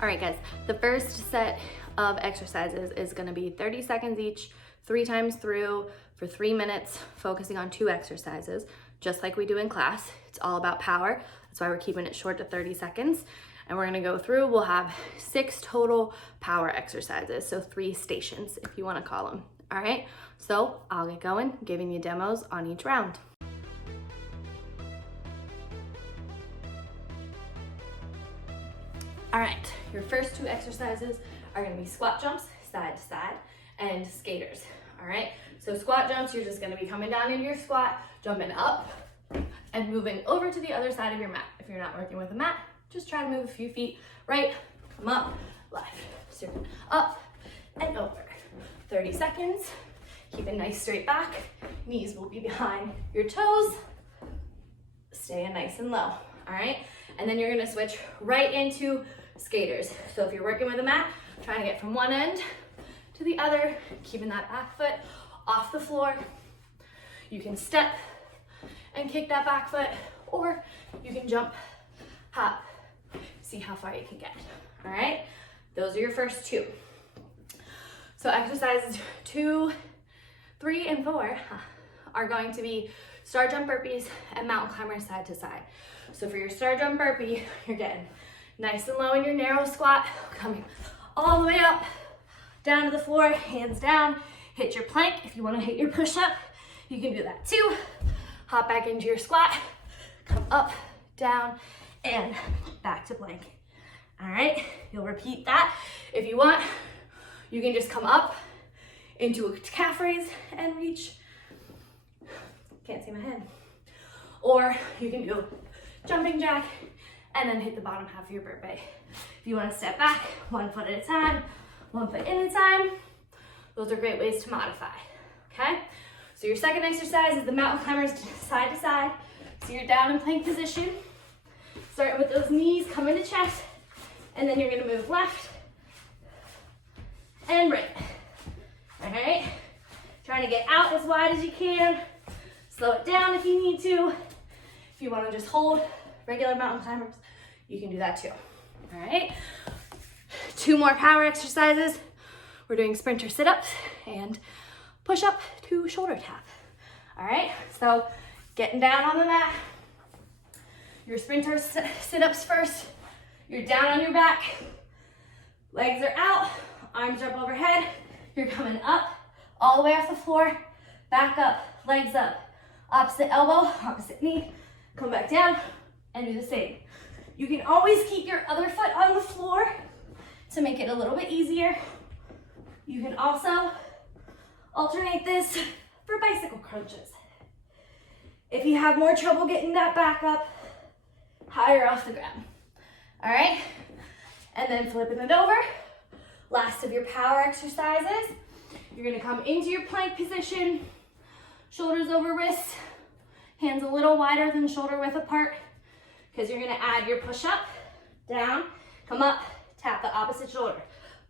All right, guys, the first set of exercises is gonna be 30 seconds each, 3 times through for 3 minutes, focusing on 2 exercises, just like we do in class. It's all about power. That's why we're keeping it short to 30 seconds. And we're gonna go through, we'll have 6 total power exercises, so 3 stations, if you wanna call them. All right, so I'll get going, giving you demos on each round. All right, your first 2 exercises are gonna be squat jumps, side to side, and skaters, all right? So squat jumps, you're just gonna be coming down into your squat, jumping up, and moving over to the other side of your mat. If you're not working with a mat, just try to move a few feet right, come up, left, circle up, and over. 30 seconds, keep it nice straight back, knees will be behind your toes, staying nice and low, all right? And then you're gonna switch right into skaters. So if you're working with a mat, trying to get from one end to the other, keeping that back foot off the floor. You can step and kick that back foot, or you can jump, hop, see how far you can get, all right? Those are your first 2. So exercises 2, 3, and 4 are going to be star jump burpees and mountain climbers side to side. So for your star jump burpee, you're getting nice and low in your narrow squat, coming all the way up, down to the floor, hands down, hit your plank. If you wanna hit your push-up, you can do that too. Hop back into your squat, come up, down, and back to plank. All right, you'll repeat that. If you want, you can just come up into a calf raise and reach. Can't see my head. Or you can do jumping jack and then hit the bottom half of your burpee. If you want to step back, 1 foot at a time, 1 foot in at a time, those are great ways to modify, okay? So your second exercise is the mountain climbers side to side. So you're down in plank position, starting with those knees coming to chest, and then you're gonna move left and right, all right? Trying to get out as wide as you can. Slow it down if you need to. If you want to just hold regular mountain climbers, you can do that too. All right. 2 more power exercises. We're doing sprinter sit-ups and push-up to shoulder tap. All right. So getting down on the mat. Your sprinter sit-ups first. You're down on your back. Legs are out. Arms are up overhead. You're coming up all the way off the floor. Back up. Legs up. Opposite elbow, opposite knee, come back down and do the same. You can always keep your other foot on the floor to make it a little bit easier. You can also alternate this for bicycle crunches. If you have more trouble getting that back up, higher off the ground. All right, and then flipping it over. Last of your power exercises. You're gonna come into your plank position, shoulders over wrists, hands a little wider than shoulder width apart, because you're gonna add your push up, down, come up, tap the opposite shoulder.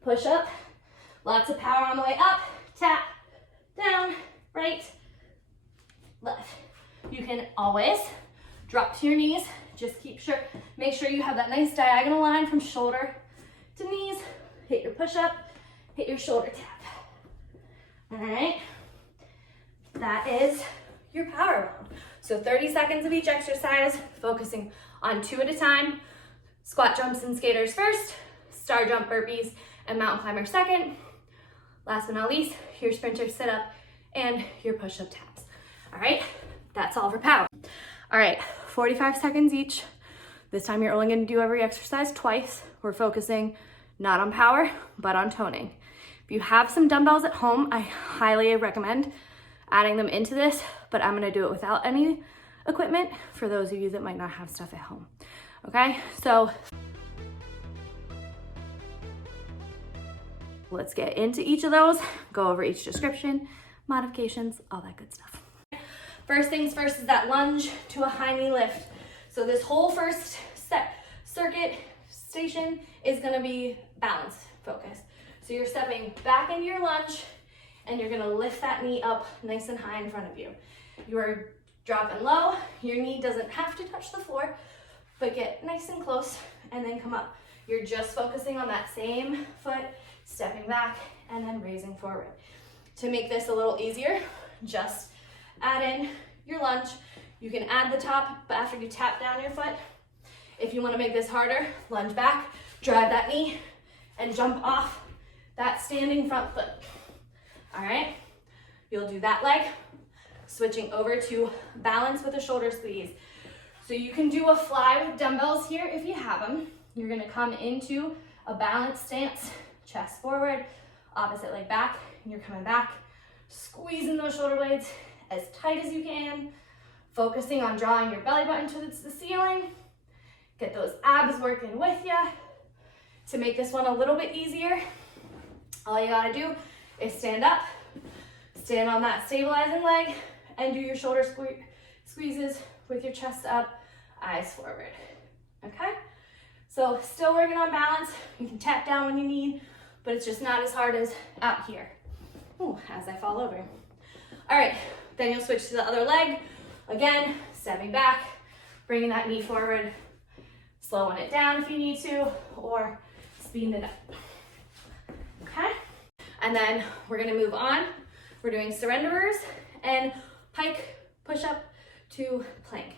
Push up, lots of power on the way up, tap, down, right, left. You can always drop to your knees, just make sure you have that nice diagonal line from shoulder to knees, hit your push up, hit your shoulder tap. All right. That is your power round. So 30 seconds of each exercise, focusing on 2 at a time. Squat jumps and skaters first, star jump burpees and mountain climber second. Last but not least, your sprinter sit up and your push-up taps. All right, that's all for power. All right, 45 seconds each. This time you're only gonna do every exercise twice. We're focusing not on power, but on toning. If you have some dumbbells at home, I highly recommend adding them into this, but I'm gonna do it without any equipment for those of you that might not have stuff at home. Okay, so let's get into each of those, go over each description, modifications, all that good stuff. First things first is that lunge to a high knee lift. So this whole first circuit station is gonna be balance focused. So you're stepping back into your lunge, and you're gonna lift that knee up nice and high in front of you. You are dropping low. Your knee doesn't have to touch the floor, but get nice and close and then come up. You're just focusing on that same foot, stepping back and then raising forward. To make this a little easier, just add in your lunge. You can add the top, but after you tap down your foot, if you want to make this harder, lunge back, drive that knee, and jump off that standing front foot. All right? You'll do that leg, switching over to balance with a shoulder squeeze. So you can do a fly with dumbbells here if you have them. You're gonna come into a balanced stance, chest forward, opposite leg back, and you're coming back, squeezing those shoulder blades as tight as you can, focusing on drawing your belly button towards the ceiling. Get those abs working with you. To make this one a little bit easier, all you gotta do is stand up, stand on that stabilizing leg, and do your shoulder squeezes with your chest up, eyes forward, okay? So still working on balance. You can tap down when you need, but it's just not as hard as out here. Ooh, as I fall over. All right, then you'll switch to the other leg. Again, stepping back, bringing that knee forward, slowing it down if you need to, or speeding it up, okay? And then we're gonna move on. We're doing surrenderers and pike push-up to plank.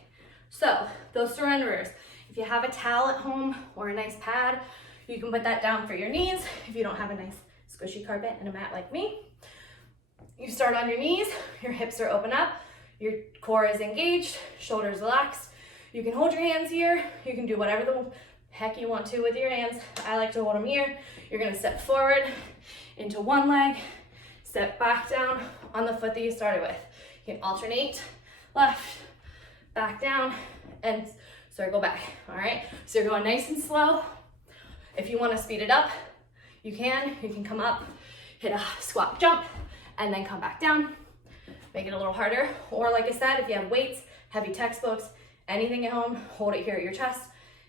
So those surrenderers, if you have a towel at home or a nice pad, you can put that down for your knees. If you don't have a nice squishy carpet and a mat like me, you start on your knees, your hips are open up, your core is engaged, shoulders relaxed. You can hold your hands here. You can do whatever the heck you want to with your hands. I like to hold them here. You're gonna step forward into one leg, step back down on the foot that you started with. You can alternate left, back down, and circle back, all right? So you're going nice and slow. If you wanna speed it up, you can. You can come up, hit a squat jump, and then come back down. Make it a little harder. Or like I said, if you have weights, heavy textbooks, anything at home, hold it here at your chest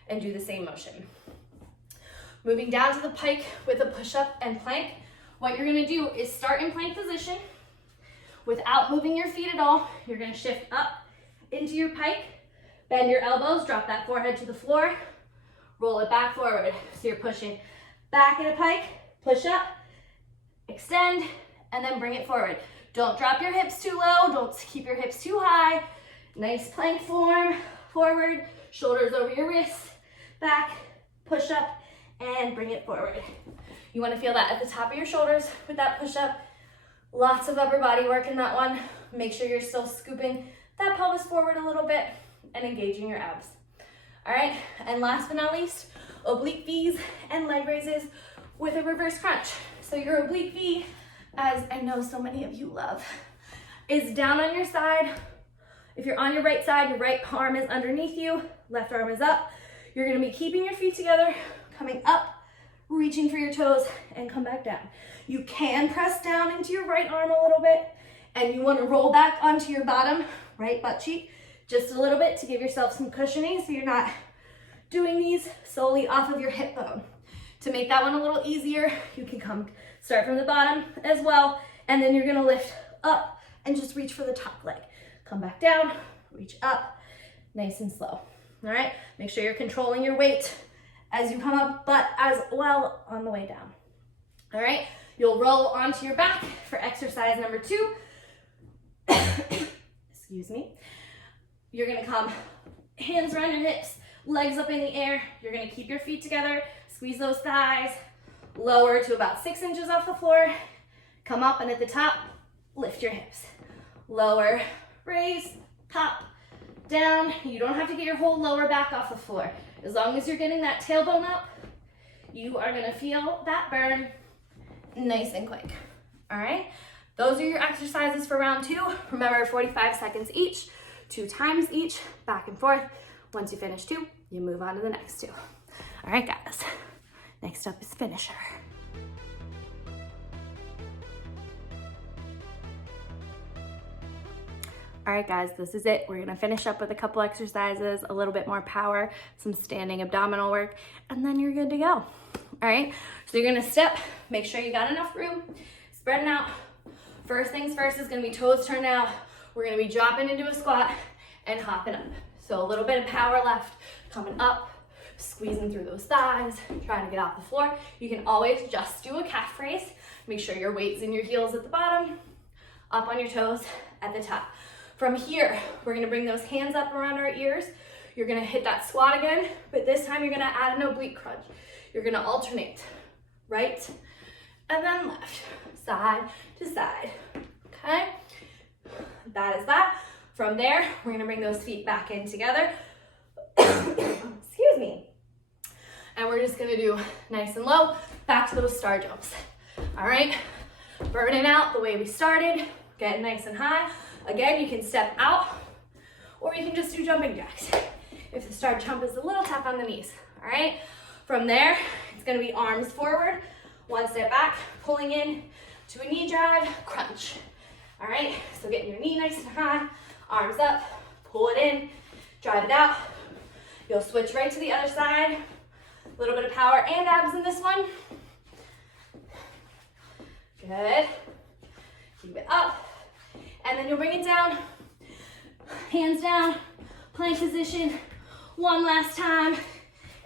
and do the same motion. Moving down to the pike with a push-up and plank, what you're gonna do is start in plank position. Without moving your feet at all, you're gonna shift up into your pike, bend your elbows, drop that forehead to the floor, roll it back forward. So you're pushing back in a pike, push up, extend, and then bring it forward. Don't drop your hips too low, don't keep your hips too high. Nice plank form, forward, shoulders over your wrists, back, push up, and bring it forward. You wanna feel that at the top of your shoulders with that push up. Lots of upper body work in that one. Make sure you're still scooping that pelvis forward a little bit and engaging your abs. All right, and last but not least, oblique V's and leg raises with a reverse crunch. So your oblique V, as I know so many of you love, is down on your side. If you're on your right side, your right arm is underneath you, left arm is up. You're gonna be keeping your feet together, coming up, reaching for your toes, and come back down. You can press down into your right arm a little bit, and you wanna roll back onto your bottom, right butt cheek, just a little bit to give yourself some cushioning so you're not doing these solely off of your hip bone. To make that one a little easier, you can start from the bottom as well, and then you're gonna lift up and just reach for the top leg. Come back down, reach up, nice and slow. All right, make sure you're controlling your weight as you come up, but as well on the way down. All right, you'll roll onto your back for exercise number 2. Excuse me. You're gonna come hands around your hips, legs up in the air. You're gonna keep your feet together, squeeze those thighs, lower to about 6 inches off the floor. Come up, and at the top, lift your hips. Lower, raise, pop, down. You don't have to get your whole lower back off the floor. As long as you're getting that tailbone up, you are gonna feel that burn nice and quick. All right, those are your exercises for round 2. Remember, 45 seconds each, 2 times each, back and forth. Once you finish 2, you move on to the next 2. All right, guys, next up is finisher. All right, guys, this is it. We're gonna finish up with a couple exercises, a little bit more power, some standing abdominal work, and then you're good to go. All right, so you're gonna step, make sure you got enough room, spreading out. First things first is gonna be toes turned out. We're gonna be dropping into a squat and hopping up. So a little bit of power left, coming up, squeezing through those thighs, trying to get off the floor. You can always just do a calf raise. Make sure your weight's in your heels at the bottom, up on your toes at the top. From here, we're gonna bring those hands up around our ears. You're gonna hit that squat again, but this time you're gonna add an oblique crunch. You're gonna alternate right and then left, side to side, okay? That is that. From there, we're gonna bring those feet back in together. Excuse me. And we're just gonna do nice and low, back to those star jumps. All right, burning out the way we started, get nice and high. Again, you can step out, or you can just do jumping jacks if the star jump is a little tough on the knees, all right? From there, it's gonna be arms forward, one step back, pulling in to a knee drive, crunch. All right, so getting your knee nice and high, arms up, pull it in, drive it out. You'll switch right to the other side. A little bit of power and abs in this one. Good. Keep it up. And then you'll bring it down, hands down, plank position, one last time.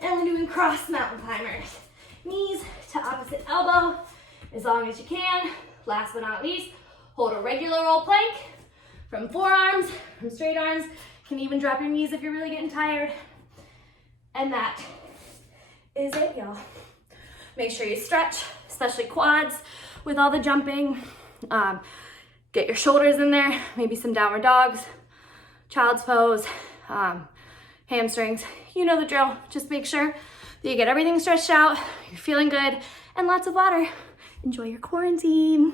And we're doing cross mountain climbers. Knees to opposite elbow, as long as you can. Last but not least, hold a regular old plank from forearms, from straight arms. You can even drop your knees if you're really getting tired. And that is it, y'all. Make sure you stretch, especially quads with all the jumping. Get your shoulders in there, maybe some downward dogs, child's pose, hamstrings. You know the drill. Just make sure that you get everything stretched out, you're feeling good, and lots of water. Enjoy your quarantine.